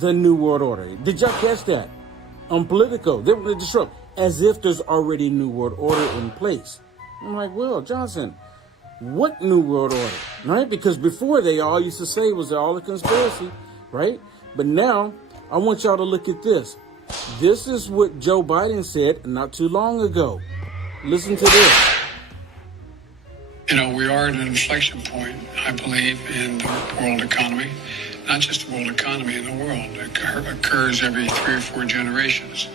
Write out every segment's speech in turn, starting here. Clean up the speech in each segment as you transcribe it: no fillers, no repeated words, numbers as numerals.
the New World Order. Did y'all catch that? On Politico, they were disrupt as if there's already New World Order in place. I'm like, well, Johnson, what New World Order, right? Because before they all used to say it was all a conspiracy, right? But now I want y'all to look at this. This is what Joe Biden said not too long ago. Listen to this. You know, we are at an inflection point, I believe, in the world economy. Not just the world economy, in the world. It occurs every 3 or 4 generations.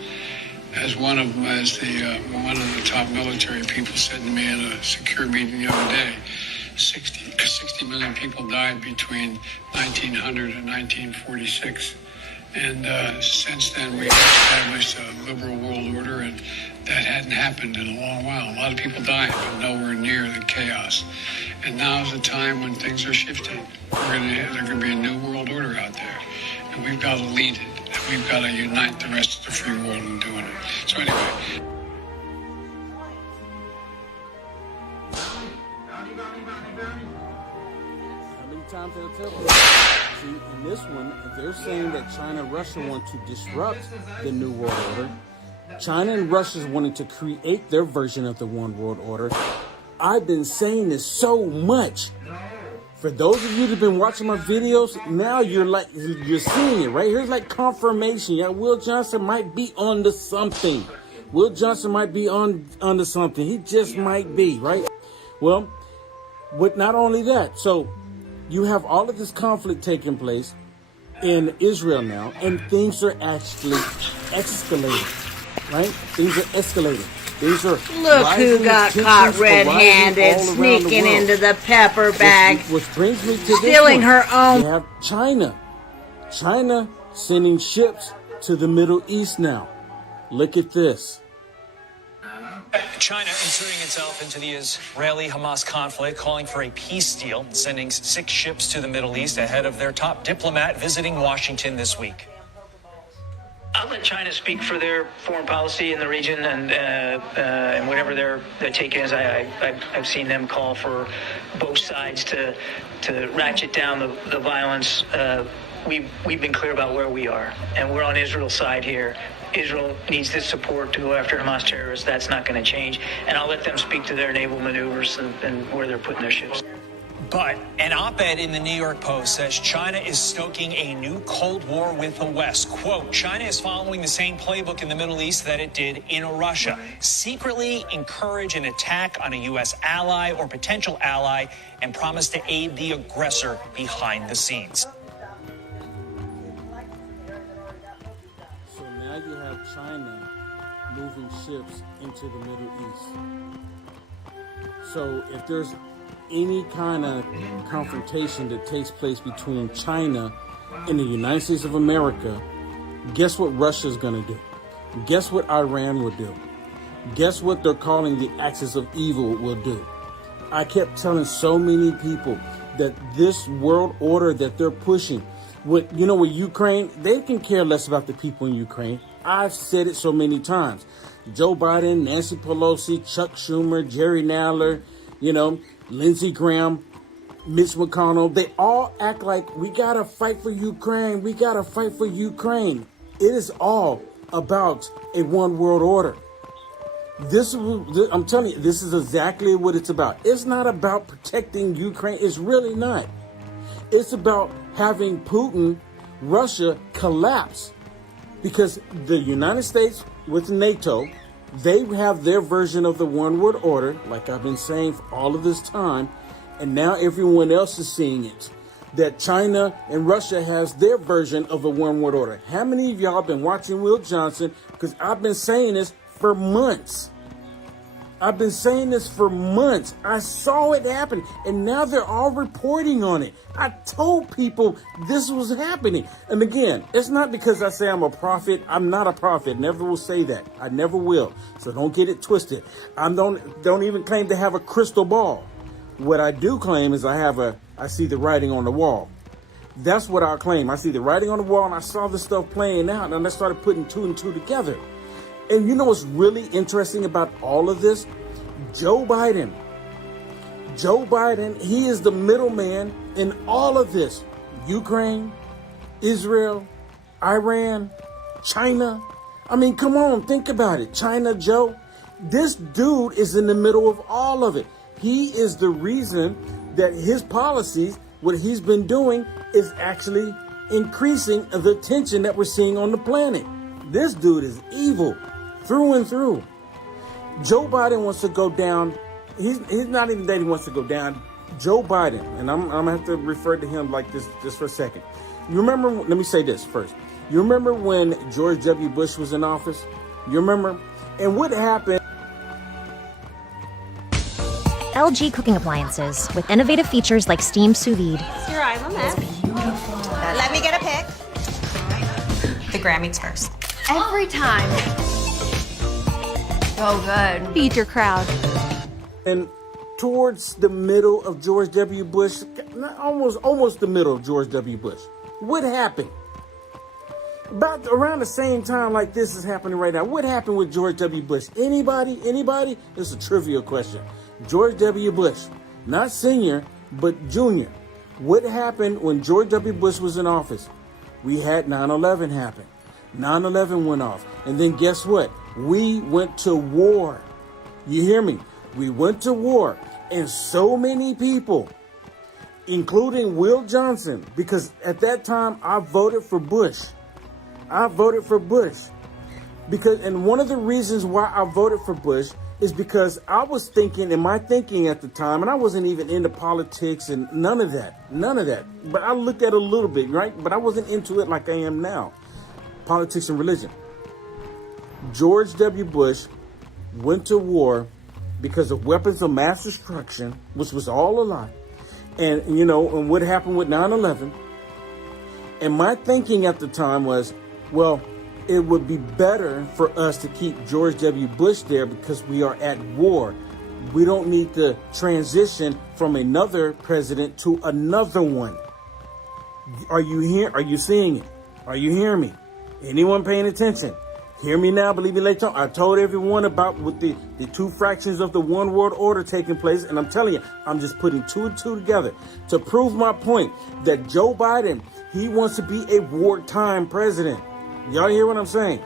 As one of the top military people said to me in a secure meeting the other day, 60 million people died between 1900 and 1946. And since then, we've established a liberal world order, and that hadn't happened in a long while. A lot of people died, but nowhere near the chaos. And now is the time when things are shifting. There's going to be a new world order out there, and we've got to lead it. And we've got to unite the rest of the free world in doing it. So anyway. How many times did I tell you? See, in this one, they're saying that China and Russia want to disrupt the New World Order. China and Russia is wanting to create their version of the One World Order. I've been saying this so much. For those of you that have been watching my videos, now you're seeing it, right? Here's like confirmation. Yeah, Will Johnson might be onto something. Will Johnson might be onto something. He just might be, right? Well, with not only that, so you have all of this conflict taking place in Israel now, and things are actually escalating, right? Things are escalating. These are Look who got caught red-handed sneaking into the pepper bag, which brings me to stealing her own. You have China sending ships to the Middle East now. Look at this. China inserting itself into the Israeli-Hamas conflict, calling for a peace deal, sending 6 ships to the Middle East ahead of their top diplomat visiting Washington this week. I'll let China speak for their foreign policy in the region and whatever their take is. I've seen them call for both sides to ratchet down the violence. We've been clear about where we are, and we're on Israel's side here. Israel needs this support to go after Hamas terrorists. That's not going to change. And I'll let them speak to their naval maneuvers and where they're putting their ships. But an op-ed in the New York Post says China is stoking a new Cold War with the West. Quote, China is following the same playbook in the Middle East that it did in Russia. Secretly encourage an attack on a U.S. ally or potential ally and promise to aid the aggressor behind the scenes. So now you have China moving ships into the Middle East. So if there's any kind of confrontation that takes place between China and the United States of America, guess what Russia's going to do? Guess what Iran will do? Guess what they're calling the axis of evil will do? I kept telling so many people that this world order that they're pushing, with Ukraine, they can care less about the people in Ukraine. I've said it so many times. Joe Biden, Nancy Pelosi, Chuck Schumer, Jerry Nadler, Lindsey Graham, Mitch McConnell, they all act like we got to fight for Ukraine. We got to fight for Ukraine. It is all about a one world order. I'm telling you, this is exactly what it's about. It's not about protecting Ukraine. It's really not. It's about having Putin, Russia collapse. Because the United States with NATO, they have their version of the one world order, like I've been saying for all of this time, and now everyone else is seeing it. That China and Russia has their version of the one world order. How many of y'all have been watching Will Johnson? Because I've been saying this for months. I saw it happen, and now they're all reporting on it. I told people this was happening. And again, it's not because I say I'm a prophet. I'm not a prophet. Never will say that. I never will. So don't get it twisted. I don't even claim to have a crystal ball. What I do claim is I see the writing on the wall. That's what I claim. I see the writing on the wall, and I saw this stuff playing out, and I started putting 2 and 2 together. And you know what's really interesting about all of this? Joe Biden, he is the middleman in all of this. Ukraine, Israel, Iran, China. I mean, come on, think about it. China, Joe. This dude is in the middle of all of it. He is the reason that his policies, what he's been doing, is actually increasing the tension that we're seeing on the planet. This dude is evil through and through. Joe Biden wants to go down. He's not even that he wants to go down. Joe Biden, and I'm going to have to refer to him like this just for a second. You remember, let me say this first. You remember when George W. Bush was in office? You remember? And what happened? LG cooking appliances with innovative features like steam sous vide. Your eyes on that. Let me get a pic. The Grammys first. Every time. So good. Feed your crowd. And towards the middle of George W. Bush, almost the middle of George W. Bush, what happened? About around the same time like this is happening right now, what happened with George W. Bush? Anybody? This is a trivial question. George W. Bush, not senior, but junior. What happened when George W. Bush was in office? We had 9/11 happen. 9/11 went off. And then guess what? We went to war. You hear me? We went to war. And so many people, including Will Johnson, because at that time I voted for Bush. And one of the reasons why I voted for Bush is because I was thinking, in my thinking at the time, and I wasn't even into politics and none of that. But I looked at it a little bit, right? But I wasn't into it like I am now. Politics and religion. George W. Bush went to war because of weapons of mass destruction, which was all a lie. And, and what happened with 9/11. And my thinking at the time was, well, it would be better for us to keep George W. Bush there because we are at war. We don't need to transition from another president to another one. Are you here? Are you seeing it? Are you hearing me? Anyone paying attention? Hear me now, believe me later. I told everyone about with the two fractions of the one world order taking place, and I'm telling you, I'm just putting two and two together to prove my point that Joe Biden, he wants to be a wartime president. Y'all hear what I'm saying?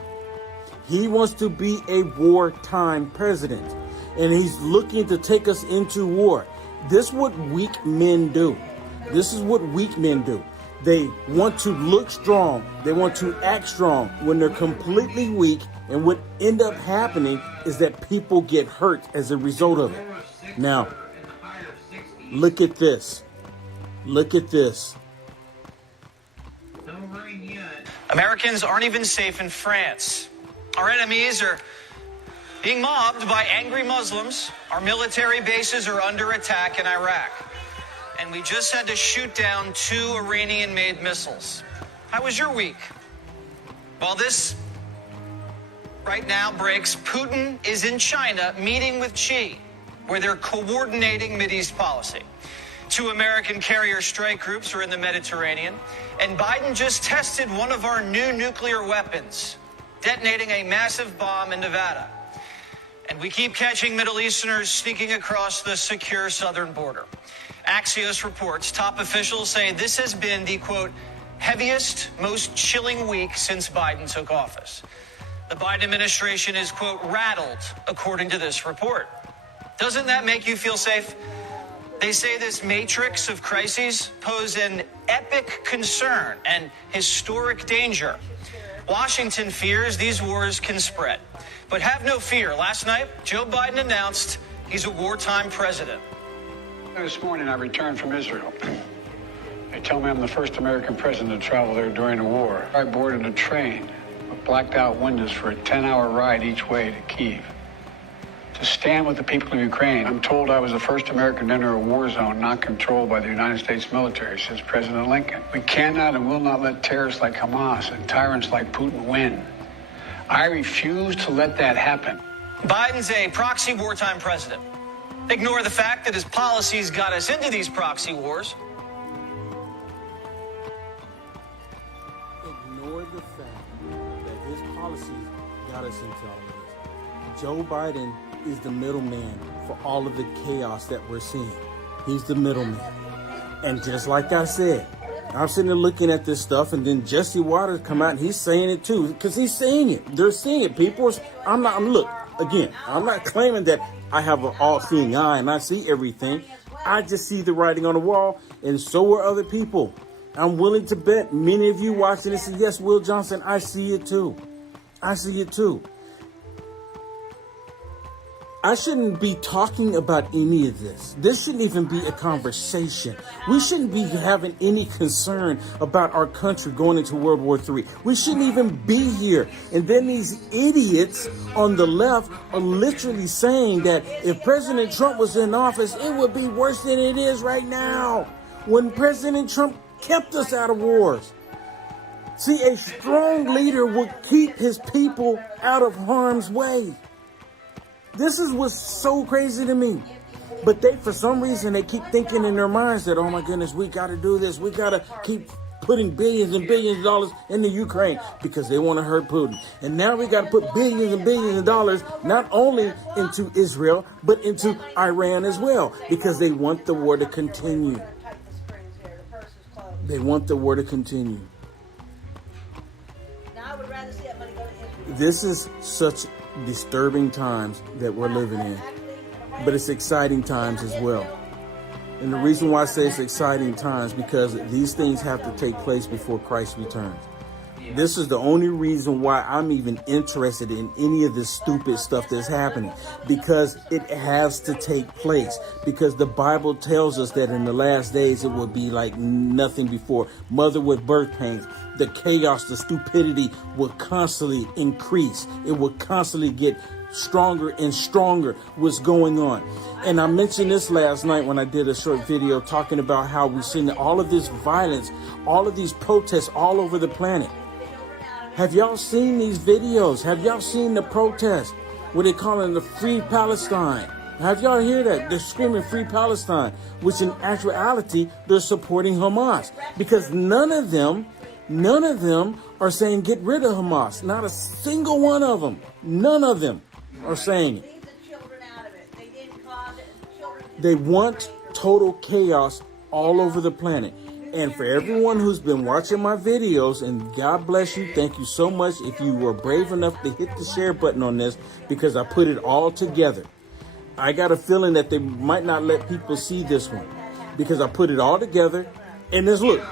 He wants to be a wartime president, and he's looking to take us into war. This is what weak men do. They want to look strong. They want to act strong when they're completely weak. And what end up happening is that people get hurt as a result of it. Now, look at this. Americans aren't even safe in France. Our enemies are being mobbed by angry Muslims. Our military bases are under attack in Iraq. And we just had to shoot down 2 Iranian-made missiles. How was your week? Well, this right now breaks. Putin is in China meeting with Xi, where they're coordinating Mideast policy. 2 American carrier strike groups are in the Mediterranean. And Biden just tested one of our new nuclear weapons, detonating a massive bomb in Nevada. And we keep catching Middle Easterners sneaking across the secure southern border. Axios reports top officials say this has been the, quote, heaviest, most chilling week since Biden took office. The Biden administration is, quote, rattled, according to this report. Doesn't that make you feel safe? They say this matrix of crises pose an epic concern and historic danger. Washington fears these wars can spread. But have no fear. Last night, Joe Biden announced he's a wartime president. This morning, I returned from Israel. They tell me I'm the first American president to travel there during the war. I boarded a train with blacked out windows for a 10-hour ride each way to Kyiv. To stand with the people of Ukraine. I'm told I was the first American to enter a war zone not controlled by the United States military since President Lincoln. We cannot and will not let terrorists like Hamas and tyrants like Putin win. I refuse to let that happen. Biden's a proxy wartime president. Ignore the fact that his policies got us into these proxy wars. Ignore the fact that his policies got us into all of this. Joe Biden is the middleman for all of the chaos that we're seeing. He's the middleman. And just like I said, I'm sitting there looking at this stuff, and then Jesse Waters come out and he's saying it too, because he's saying it. They're seeing it. Look, again, I'm not claiming that I have an all-seeing eye and I see everything. I just see the writing on the wall, and so are other people. I'm willing to bet many of you watching this, and yes, Will Johnson, I see it too. I see it too. I shouldn't be talking about any of this. This shouldn't even be a conversation. We shouldn't be having any concern about our country going into World War III. We shouldn't even be here. And then these idiots on the left are literally saying that if President Trump was in office, it would be worse than it is right now, when President Trump kept us out of wars. See, a strong leader would keep his people out of harm's way. This is what's so crazy to me. But they, for some reason, they keep thinking in their minds that, oh my goodness, we got to do this. We got to keep putting billions and billions of dollars into Ukraine because they want to hurt Putin. And now we got to put billions and billions of dollars not only into Israel, but into Iran as well, because they want the war to continue. They want the war to continue. This is such disturbing times that we're living in, but it's exciting times as well. And the reason why I say it's exciting times, because these things have to take place before Christ returns. This is the only reason why I'm even interested in any of this stupid stuff that's happening, because it has to take place, because the Bible tells us that in the last days it will be like nothing before. Mother with birth pains, the chaos, the stupidity will constantly increase. It will constantly get stronger and stronger what's going on. And I mentioned this last night when I did a short video talking about how we've seen all of this violence, all of these protests all over the planet. Have y'all seen these videos? Have y'all seen the protests where they calling the Free Palestine? Have y'all heard that? They're screaming Free Palestine, which in actuality, they're supporting Hamas, because none of them are saying get rid of Hamas. Not a single one of them. None of them are saying it. They want total chaos all over the planet. And for everyone who's been watching my videos, and God bless you, thank you so much if you were brave enough to hit the share button on this, because I put it all together. I got a feeling that they might not let people see this one, because I put it all together. And this, look,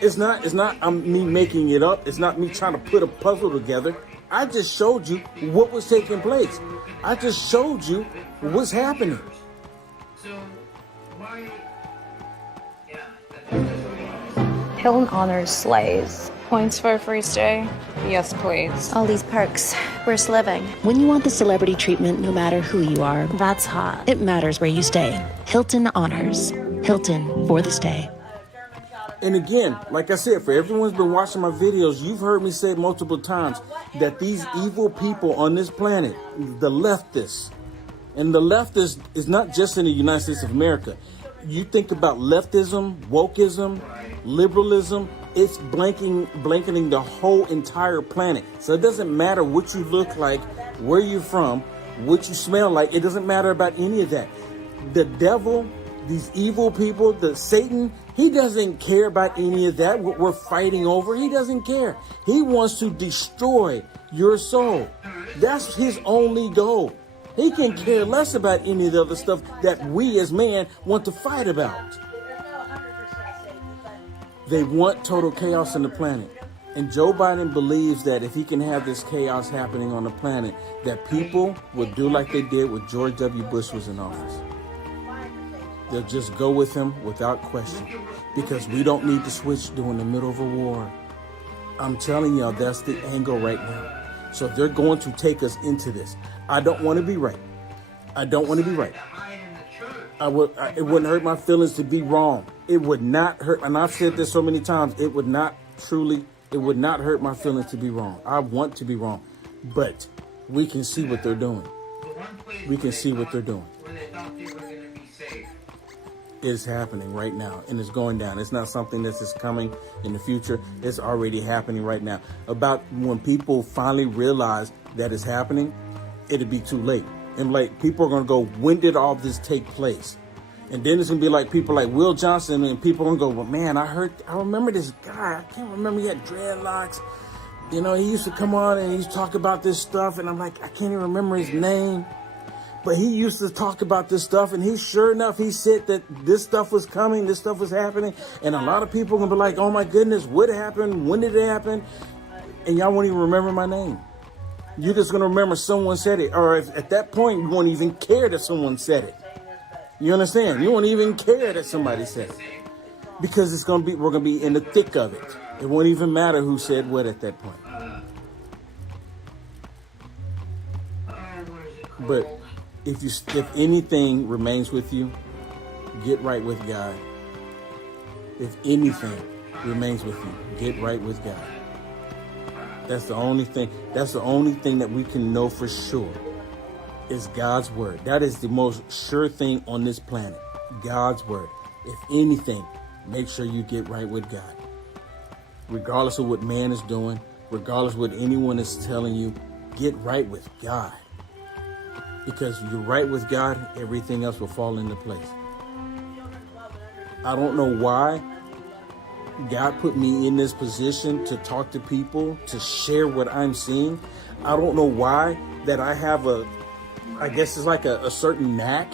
it's not me making it up. It's not me trying to put a puzzle together. I just showed you what was taking place. I just showed you what's happening. Hilton Honors slays. Points for a free stay? Yes, please. All these perks. Worst living. When you want the celebrity treatment, no matter who you are, That's hot. it matters where you stay. Hilton Honors. Hilton for the stay. And again, like I said, for everyone who's been watching my videos, you've heard me say multiple times that these evil people on this planet, the leftists, and the leftist is not just in the United States of America. You think about leftism, wokeism, liberalism, it's blanketing the whole entire planet. So it doesn't matter what you look like, where you're from, what you smell like. It doesn't matter about any of that. The devil, these evil people, the Satan, he doesn't care about any of that, what we're fighting over. He doesn't care. He wants to destroy your soul. That's his only goal. He can care less about any of the other stuff that we as man want to fight about. They want total chaos on the planet. And Joe Biden believes that if he can have this chaos happening on the planet, that people will do like they did when George W. Bush was in office. They'll just go with him without question, because we don't need to switch during the middle of a war. I'm telling y'all, that's the angle right now. So they're going to take us into this. I don't want to be right. I don't want to be right. It wouldn't hurt my feelings to be wrong. It would not hurt, and I've said this so many times, it would not hurt my feelings to be wrong. I want to be wrong, but we can see what they're doing. We can see what they're doing. It's happening right now, and it's going down. It's not something that's just coming in the future. It's already happening right now. About when people finally realize that it's happening, it'll be too late. And like, people are going to go, when did all this take place? And then it's gonna be like people like Will Johnson, and people gonna go, well, man, I remember this guy. I can't remember, he had dreadlocks. You know, he used to come on and he used to talk about this stuff, and I'm like, I can't even remember his name. But he used to talk about this stuff, and sure enough, he said that this stuff was coming, this stuff was happening. And a lot of people are gonna be like, oh my goodness, what happened? When did it happen? And y'all won't even remember my name. You're just gonna remember someone said it. Or if, at that point, you won't even care that someone said it. You understand? You won't even care that somebody said it. Because we're gonna be in the thick of it. It won't even matter who said what at that point. But if anything remains with you, get right with God. If anything remains with you, get right with God. That's the only thing. That's the only thing that we can know for sure is God's word. That is the most sure thing on this planet. God's word. If anything, make sure you get right with God. Regardless of what man is doing, regardless of what anyone is telling you, get right with God. Because you're right with God, everything else will fall into place. I don't know why God put me in this position to talk to people, to share what I'm seeing. I don't know why that I have I guess it's like a certain knack.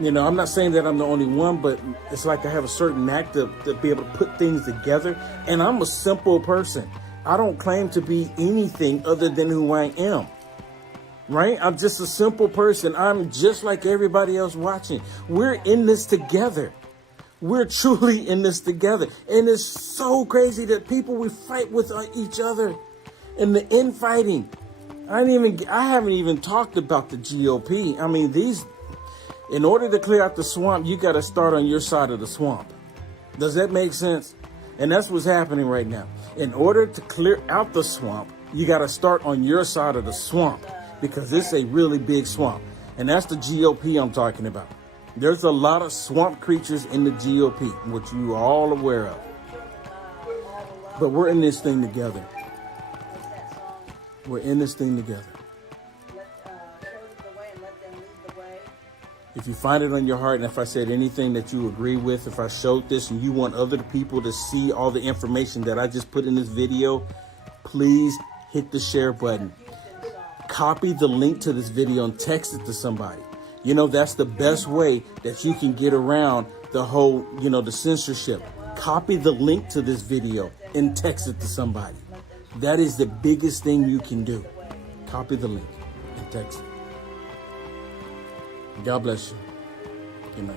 You know, I'm not saying that I'm the only one, but it's like I have a certain knack to be able to put things together. And I'm a simple person. I don't claim to be anything other than who I am. Right? I'm just a simple person. I'm just like everybody else watching. We're in this together. We're truly in this together. And it's so crazy that we fight with each other and the infighting. I haven't even talked about the GOP. I mean, in order to clear out the swamp, you got to start on your side of the swamp. Does that make sense? And that's what's happening right now. In order to clear out the swamp, you got to start on your side of the swamp, because it's a really big swamp. And that's the GOP I'm talking about. There's a lot of swamp creatures in the GOP, which you are all aware of. But we're in this thing together. We're in this thing together. If you find it on your heart, and if I said anything that you agree with, if I showed this and you want other people to see all the information that I just put in this video, please hit the share button. Copy the link to this video and text it to somebody. You know, that's the best way that you can get around the whole, the censorship. Copy the link to this video and text it to somebody. That is the biggest thing you can do. Copy the link and text it. God bless you. Good night.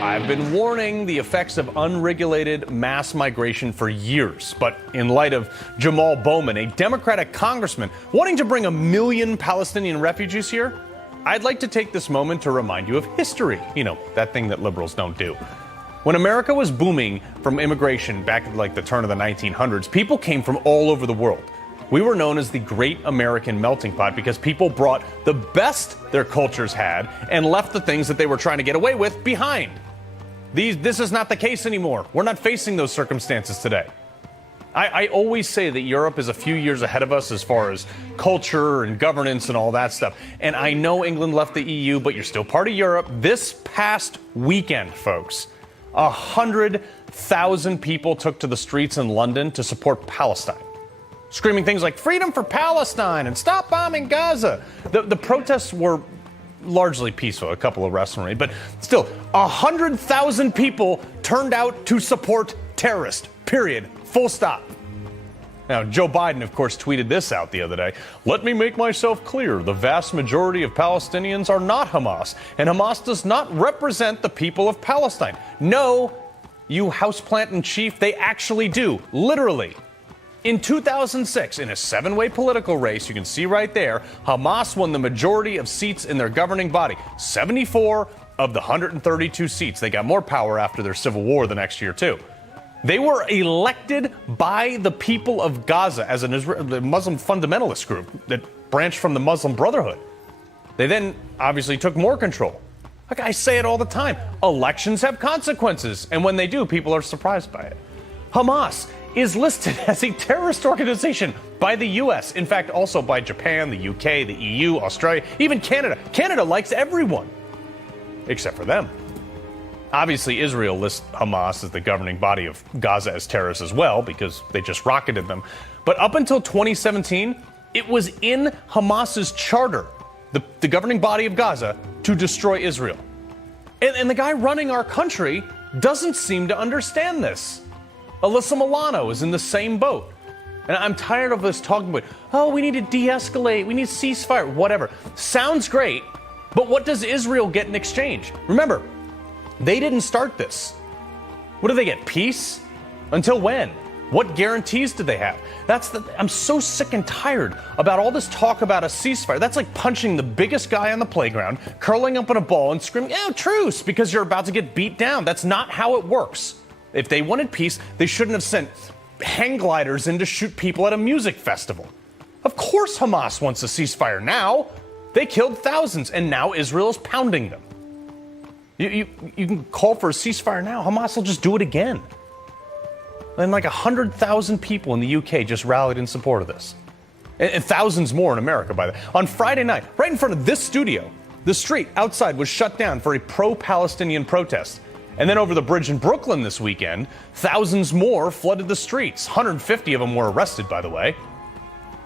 I've been warning the effects of unregulated mass migration for years, but in light of Jamal Bowman, a Democratic congressman wanting to bring 1 million Palestinian refugees here, I'd like to take this moment to remind you of history. You know, that thing that liberals don't do. When America was booming from immigration back at the turn of the 1900s, people came from all over the world. We were known as the Great American Melting Pot because people brought the best their cultures had and left the things that they were trying to get away with behind. This is not the case anymore. We're not facing those circumstances today. I always say that Europe is a few years ahead of us as far as culture and governance and all that stuff. And I know England left the EU, but you're still part of Europe. This past weekend, folks, 100,000 people took to the streets in London to support Palestine, screaming things like freedom for Palestine and stop bombing Gaza. The protests were largely peaceful, a couple of arrests, but still, 100,000 people turned out to support terrorists, period, full stop. Now, Joe Biden, of course, tweeted this out the other day. Let me make myself clear. The vast majority of Palestinians are not Hamas, and Hamas does not represent the people of Palestine. No, you houseplant in chief, they actually do, literally. In 2006, in a 7-way political race, you can see right there, Hamas won the majority of seats in their governing body, 74 of the 132 seats. They got more power after their civil war the next year, too. They were elected by the people of Gaza as a Muslim fundamentalist group that branched from the Muslim Brotherhood. They then obviously took more control. Like I say it all the time, elections have consequences, and when they do, people are surprised by it. Hamas is listed as a terrorist organization by the U.S., in fact, also by Japan, the UK, the EU, Australia, even Canada. Canada likes everyone, except for them. Obviously, Israel lists Hamas as the governing body of Gaza as terrorists as well, because they just rocketed them. But up until 2017, it was in Hamas's charter, the governing body of Gaza, to destroy Israel. And the guy running our country doesn't seem to understand this. Alyssa Milano is in the same boat. And I'm tired of us talking about, oh, we need to de-escalate, we need ceasefire, whatever. Sounds great, but what does Israel get in exchange? Remember, they didn't start this. What do they get? Peace? Until when? What guarantees do they have? I'm so sick and tired about all this talk about a ceasefire. That's like punching the biggest guy on the playground, curling up in a ball and screaming, oh, truce, because you're about to get beat down. That's not how it works. If they wanted peace, they shouldn't have sent hang gliders in to shoot people at a music festival. Of course Hamas wants a ceasefire now. They killed thousands, and now Israel is pounding them. You can call for a ceasefire now. Hamas will just do it again. And like 100,000 people in the UK just rallied in support of this. And thousands more in America, by the way. On Friday night, right in front of this studio, the street outside was shut down for a pro-Palestinian protest. And then over the bridge in Brooklyn this weekend, thousands more flooded the streets. 150 of them were arrested, by the way.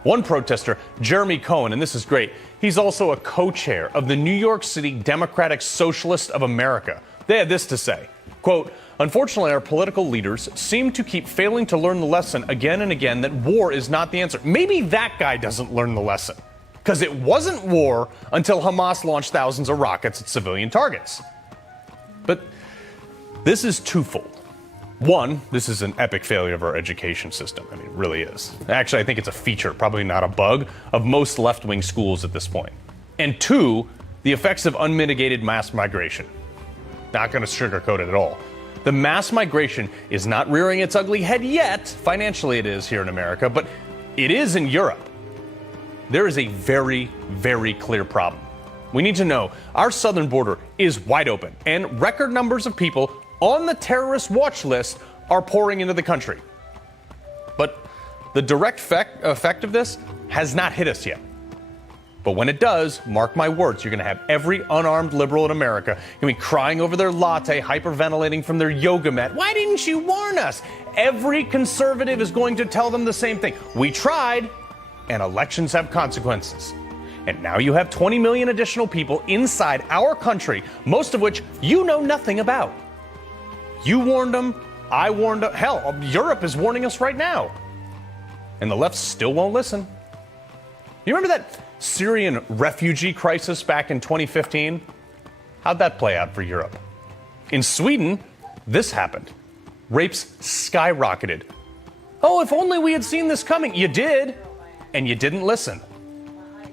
One protester, Jeremy Cohen, and this is great, he's also a co-chair of the New York City Democratic Socialists of America. They had this to say, quote, unfortunately, our political leaders seem to keep failing to learn the lesson again and again that war is not the answer. Maybe that guy doesn't learn the lesson, because it wasn't war until Hamas launched thousands of rockets at civilian targets. But this is twofold. One, this is an epic failure of our education system. I mean, it really is. Actually, I think it's a feature, probably not a bug, of most left-wing schools at this point. And two, the effects of unmitigated mass migration. Not going to sugarcoat it at all. The mass migration is not rearing its ugly head yet. Financially, it is here in America, but it is in Europe. There is a very, very clear problem. We need to know our southern border is wide open, and record numbers of people on the terrorist watch list are pouring into the country. But the direct effect of this has not hit us yet. But when it does, mark my words, you're going to have every unarmed liberal in America going to be crying over their latte, hyperventilating from their yoga mat. Why didn't you warn us? Every conservative is going to tell them the same thing. We tried, and elections have consequences. And now you have 20 million additional people inside our country, most of which you know nothing about. You warned them, I warned them. Hell, Europe is warning us right now. And the left still won't listen. You remember that Syrian refugee crisis back in 2015? How'd that play out for Europe? In Sweden, this happened. Rapes skyrocketed. Oh, if only we had seen this coming. You did, and you didn't listen.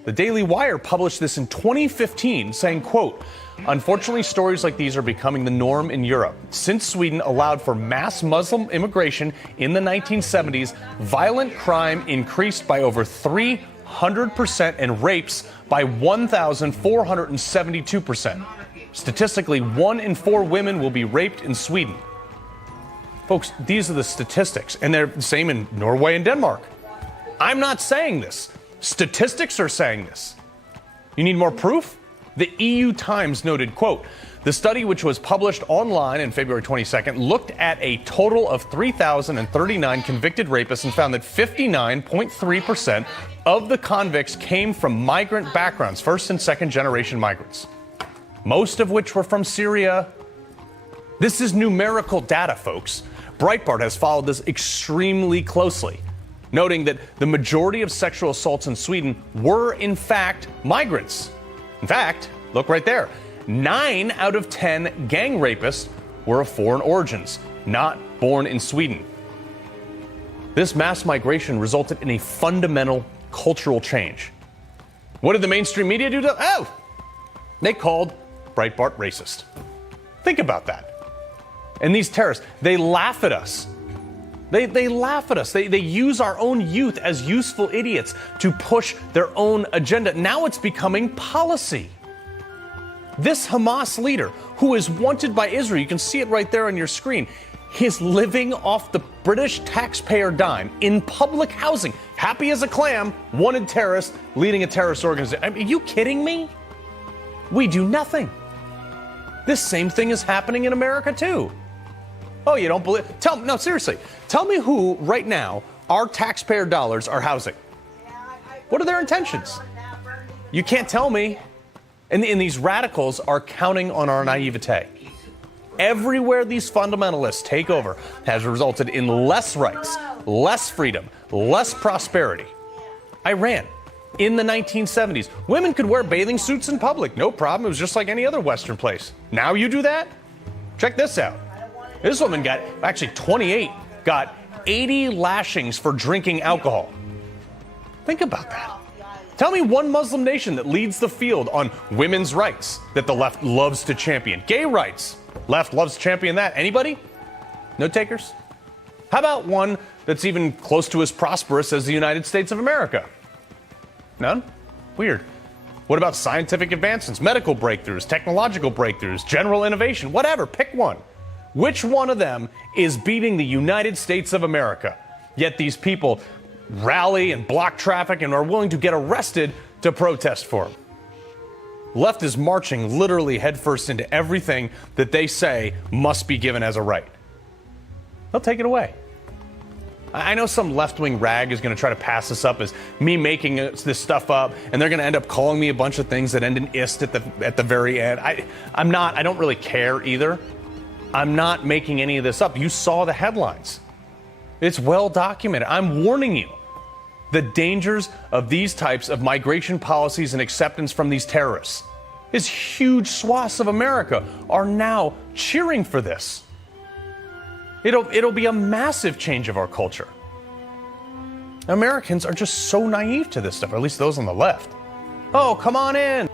The Daily Wire published this in 2015, saying, quote, unfortunately, stories like these are becoming the norm in Europe. Since Sweden allowed for mass Muslim immigration in the 1970s, violent crime increased by over 300% and rapes by 1,472%. Statistically, 1 in 4 women will be raped in Sweden. Folks, these are the statistics, and they're the same in Norway and Denmark. I'm not saying this. Statistics are saying this. You need more proof? The EU Times noted, quote, the study, which was published online on February 22nd, looked at a total of 3,039 convicted rapists and found that 59.3% of the convicts came from migrant backgrounds, first and second generation migrants, most of which were from Syria. This is numerical data, folks. Breitbart has followed this extremely closely, noting that the majority of sexual assaults in Sweden were, in fact, migrants. In fact, look right there. 9 out of 10 gang rapists were of foreign origins, not born in Sweden. This mass migration resulted in a fundamental cultural change. What did the mainstream media do? They called Breitbart racist. Think about that. And these terrorists, they laugh at us. They laugh at us. They use our own youth as useful idiots to push their own agenda. Now it's becoming policy. This Hamas leader, who is wanted by Israel, you can see it right there on your screen, he's living off the British taxpayer dime in public housing, happy as a clam, wanted terrorist, leading a terrorist organization. I mean, are you kidding me? We do nothing. This same thing is happening in America too. Oh, you don't believe? No, seriously. Tell me who right now our taxpayer dollars are housing. What are their intentions? You can't tell me. And these radicals are counting on our naivete. Everywhere these fundamentalists take over has resulted in less rights, less freedom, less prosperity. Iran, in the 1970s, women could wear bathing suits in public. No problem. It was just like any other Western place. Now you do that? Check this out. This woman got, actually 28, got 80 lashings for drinking alcohol. Think about that. Tell me one Muslim nation that leads the field on women's rights that the left loves to champion. Gay rights, left loves to champion that. Anybody? No takers? How about one that's even close to as prosperous as the United States of America? None? Weird. What about scientific advancements, medical breakthroughs, technological breakthroughs, general innovation, whatever, pick one. Which one of them is beating the United States of America? Yet these people rally and block traffic and are willing to get arrested to protest for them. Left is marching literally headfirst into everything that they say must be given as a right. They'll take it away. I know some left-wing rag is going to try to pass this up as me making this stuff up, and they're going to end up calling me a bunch of things that end in ist at the very end. I don't really care either. I'm not making any of this up. You saw the headlines. It's well documented. I'm warning you. The dangers of these types of migration policies and acceptance from these terrorists is huge swaths of America are now cheering for this. It'll be a massive change of our culture. Americans are just so naive to this stuff, or at least those on the left. Oh, come on in.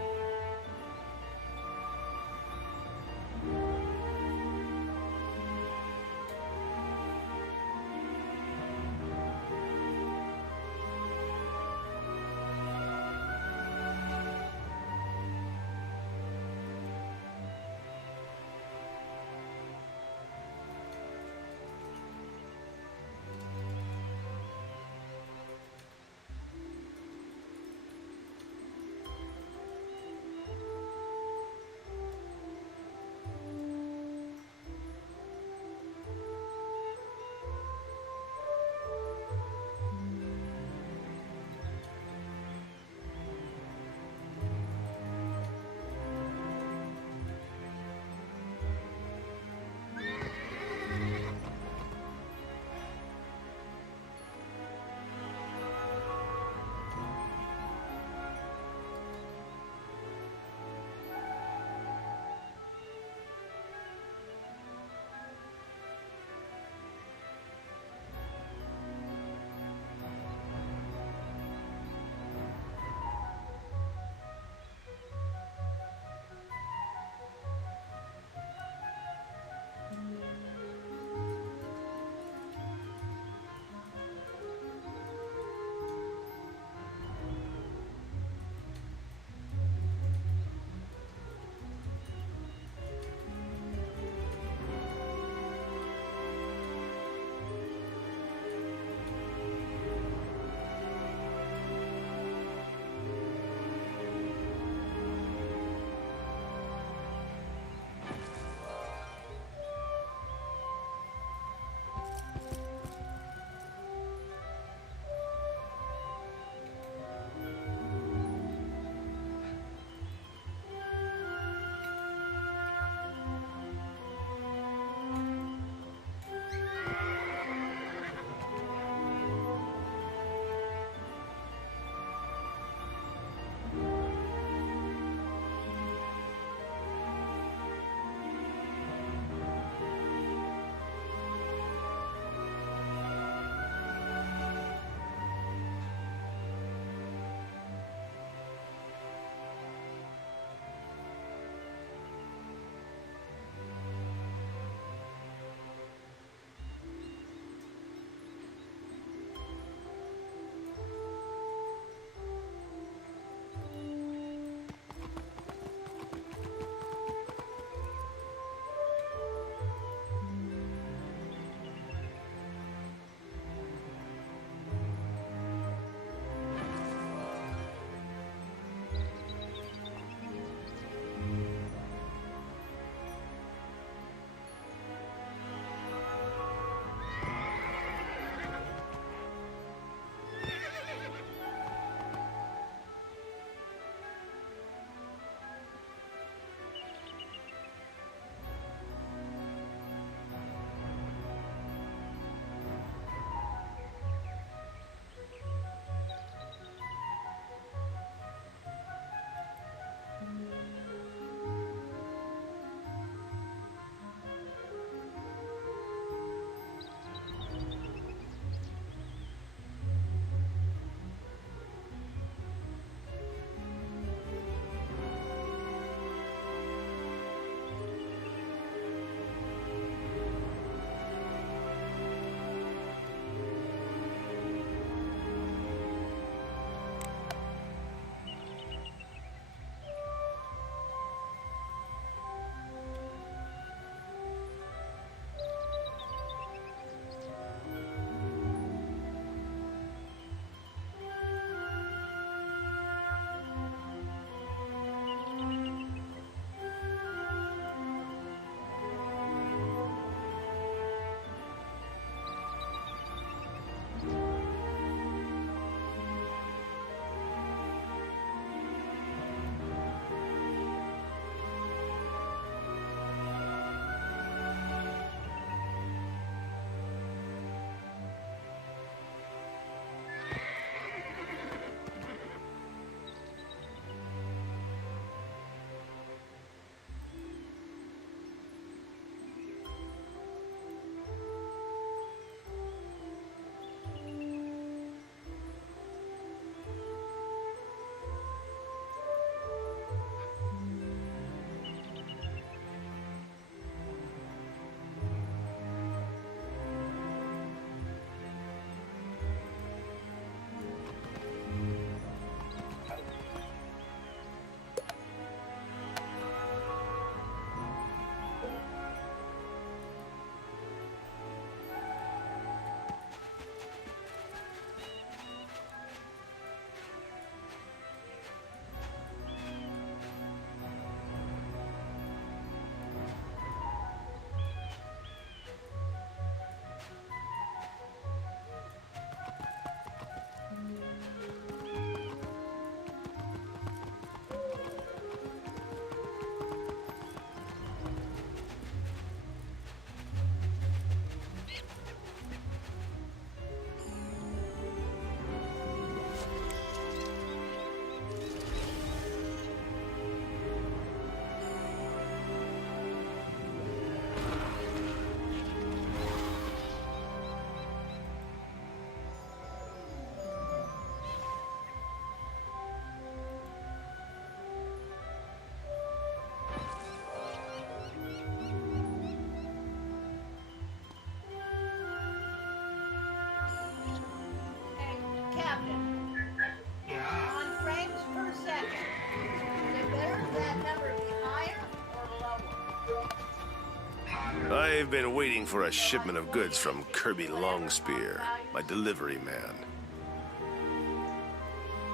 I've been waiting for a shipment of goods from Kirby Longspear, my delivery man.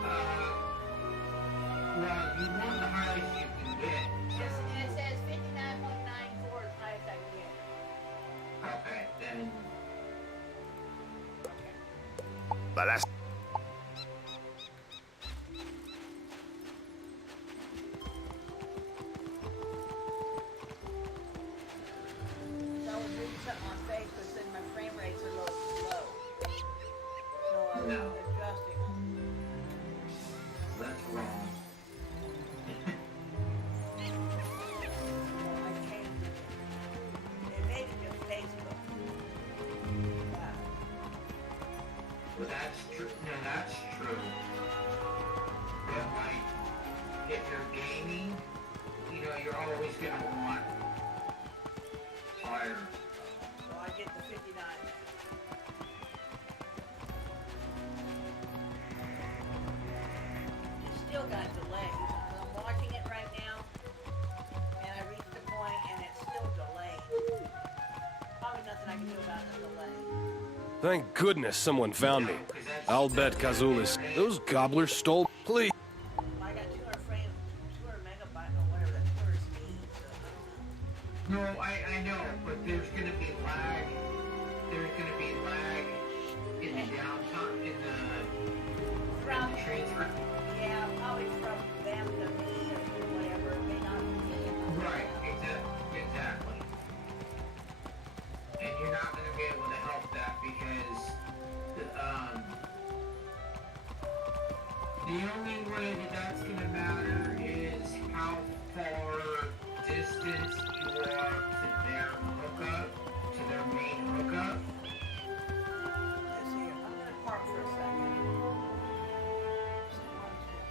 Well, you want the highest you can get. Just, and it says 59.94 is the highest I can get. Okay, then. But that's... So I was reading something on Facebook saying my frame rates are low. So I was adjusting them. That's wrong. I changed it. It made it just Facebook. Well, that's true. No, that's true. But like, if you're gaming, you know, you're always gonna want higher. So I get the 59. It's still got delays. I'm watching it right now, and I reached the point, and it's still delayed. Probably nothing I can do about the delay. Thank goodness someone found me. I'll bet Kazulis. Those gobblers stole. Please. I got 200 frames, 200 megabyte, or whatever that 200 speed, so I don't know. No, I know, but there's gonna be lag. There's gonna be lag in the downtime, in the transfer. Yeah, probably from them to me or whatever. It may not be. Right, exactly. And you're not gonna be able to help that because the only way that that's gonna matter is how far distance you are to their hookup, to their main hookup. Let's see, I'm gonna park for a second.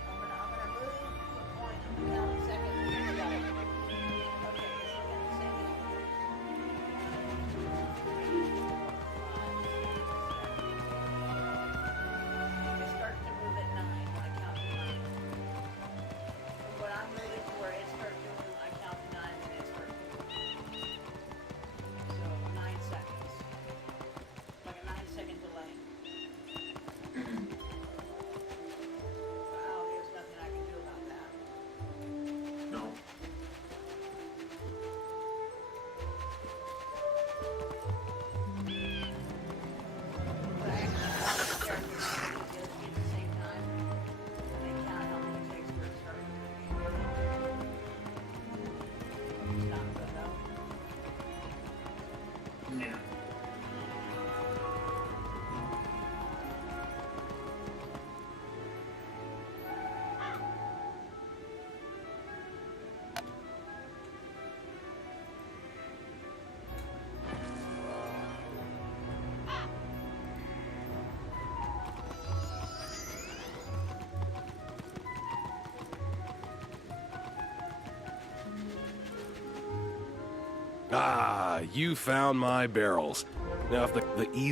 I'm gonna move to a point. I'm gonna count seconds. Okay, it's looking the same. It starts to move at 9 when I count to 9. When I'm moving to where it starts to move, I count to 9 and it starts to move. So 9 seconds. Like a 9-second delay. Wow, there's nothing I can do about that. No. But I actually start to at the same time. And they count how long it takes for it to start moving. It's not good though. No. Ah, you found my barrels. Now, if the E.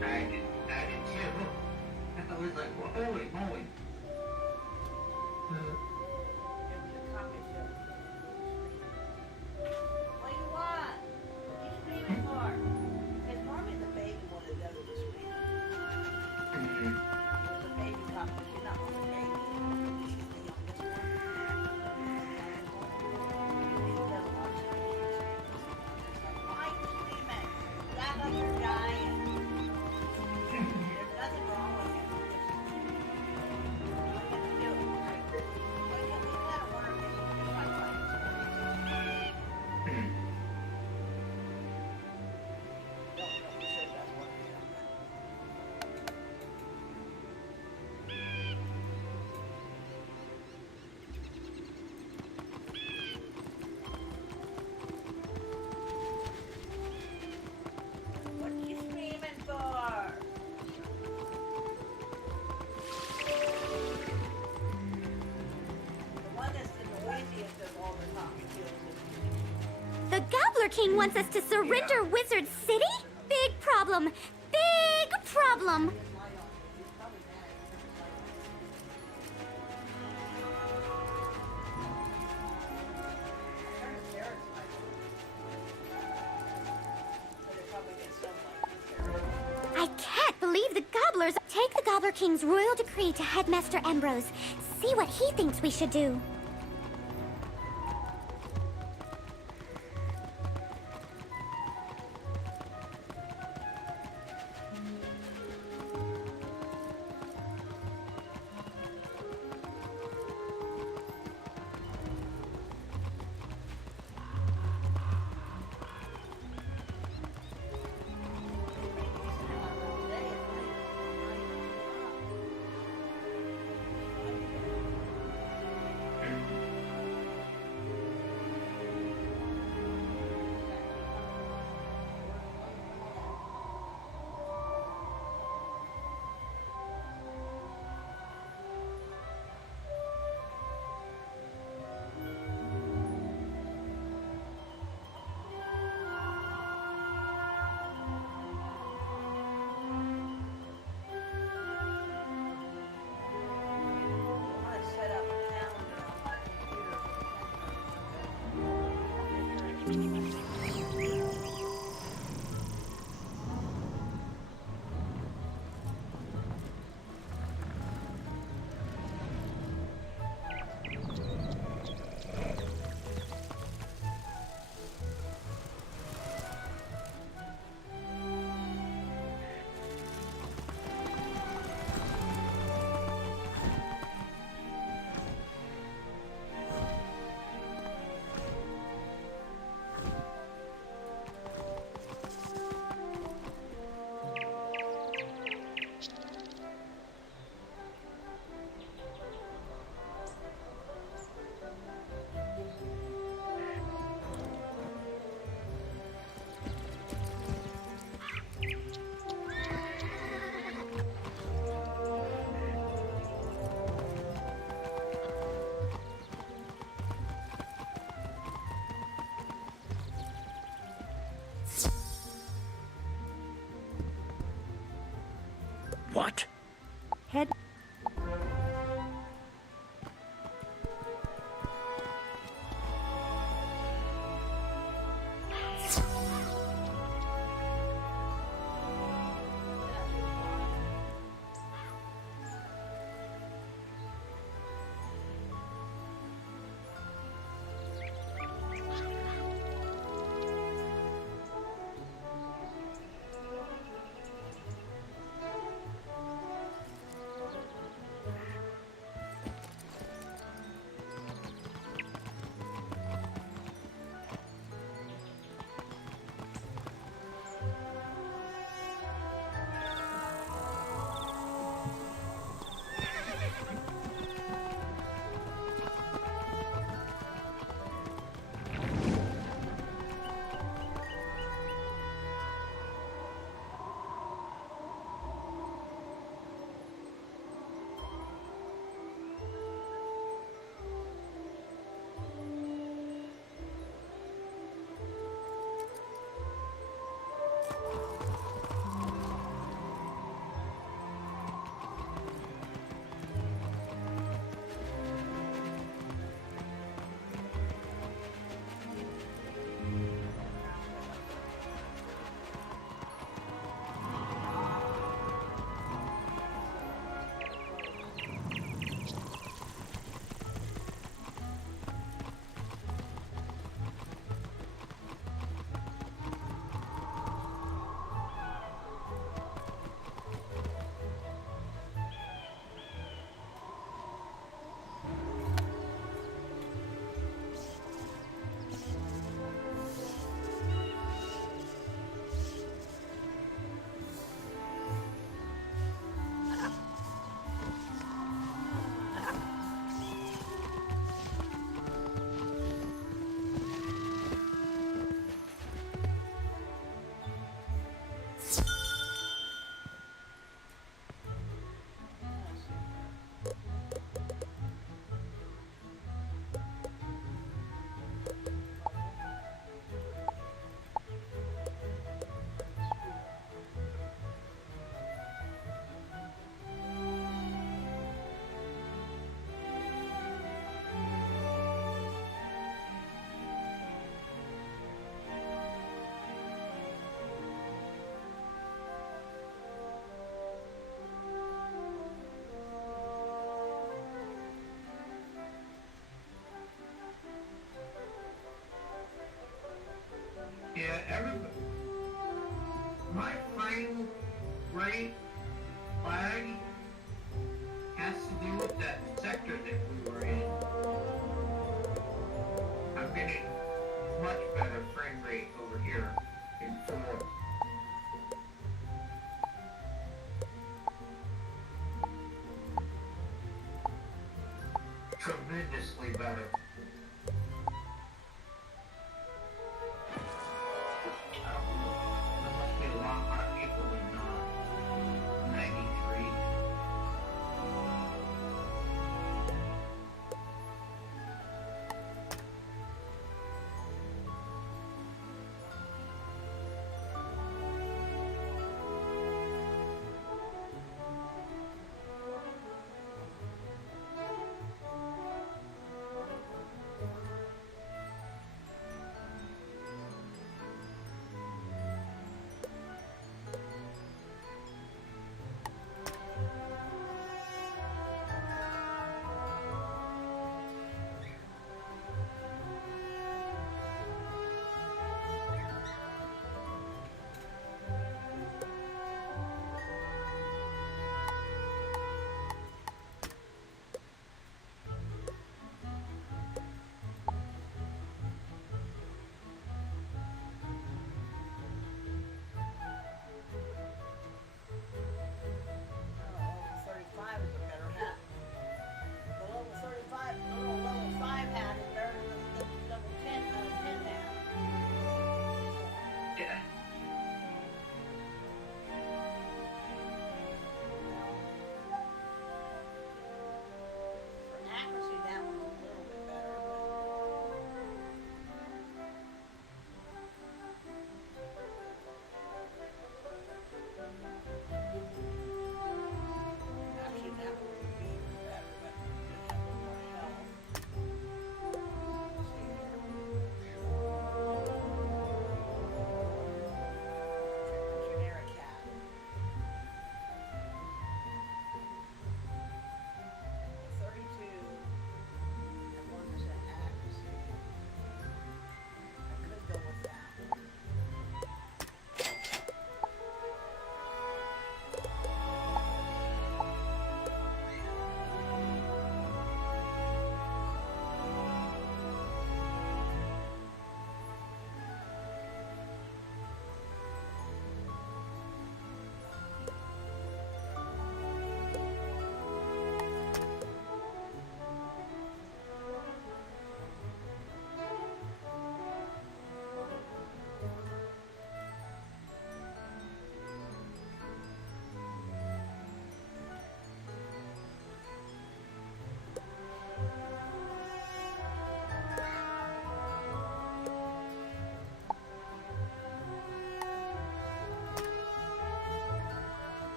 I did too. I was like, well, holy moly. What do you want? What are you screaming for? It's normally the baby one that does the screaming. The baby copy, she's not the baby. She's the youngest one. Baby doesn't want to scream. It's like, why are you screaming? You act like you're dying. There's nothing wrong with him. Just, what are you gonna do? Gobbler King wants us to surrender Wizard City? Big problem. Big problem. I can't believe the Gobblers. Take the Gobbler King's royal decree to Headmaster Ambrose. See what he thinks we should do. What? Head. My frame rate lag has to do with that sector that we were in. I'm getting much better frame rate over here in 4. Tremendously better. There must be a lot more people in 93.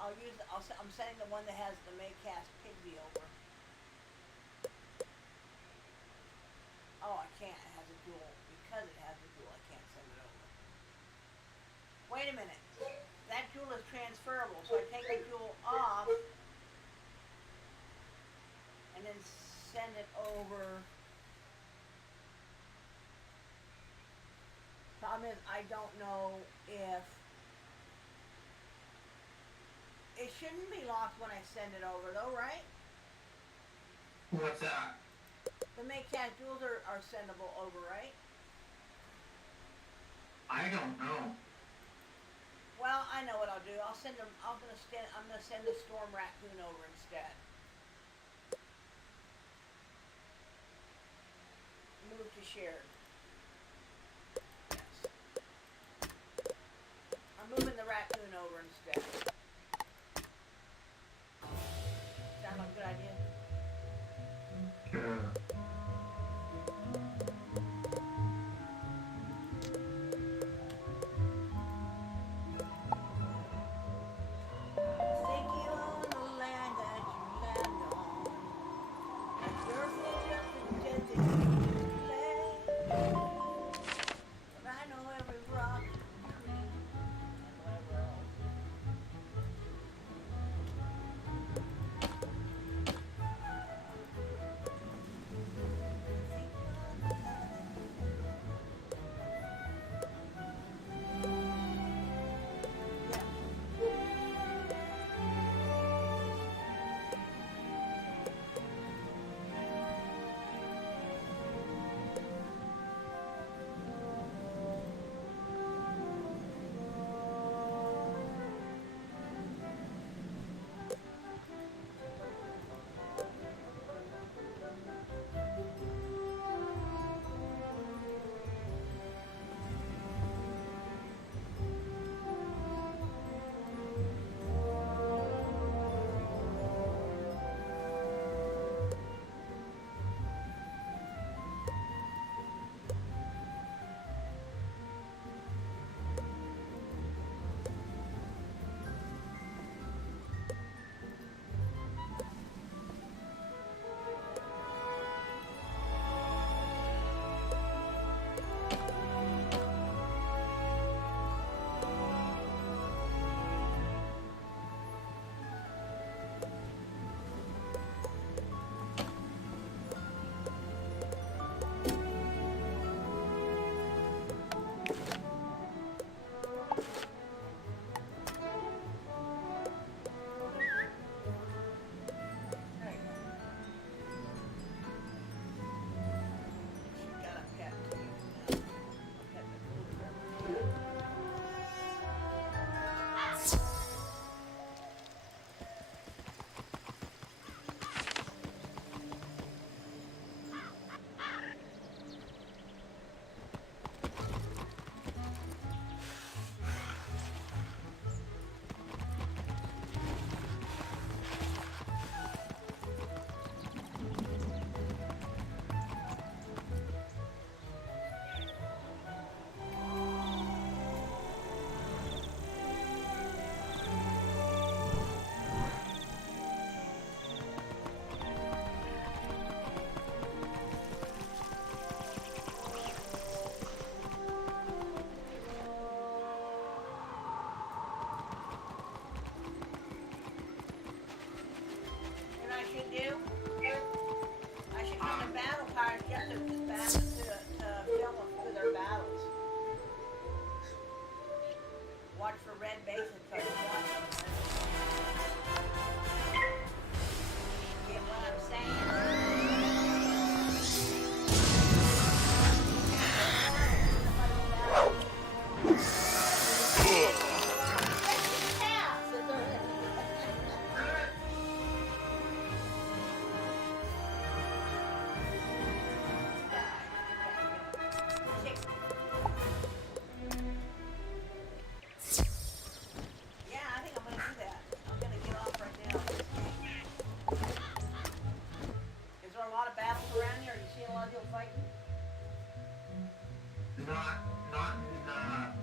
I'm sending the one that has the Maycast Pigby over. Oh, I can't. It has a dual. Because it has a dual, I can't send it over. Wait a minute. That jewel is transferable, so I take the jewel off and then send it over. Problem is, I don't know if it shouldn't be locked when I send it over, though, right? What's that? The Maycast jewels are sendable over, right? I don't know. Well, I know what I'll do. I'll send them. I'm gonna send the Storm Raccoon over instead. Move to shared. Yes. I'm moving the Raccoon over instead. Sound like a good idea? Yeah. Not in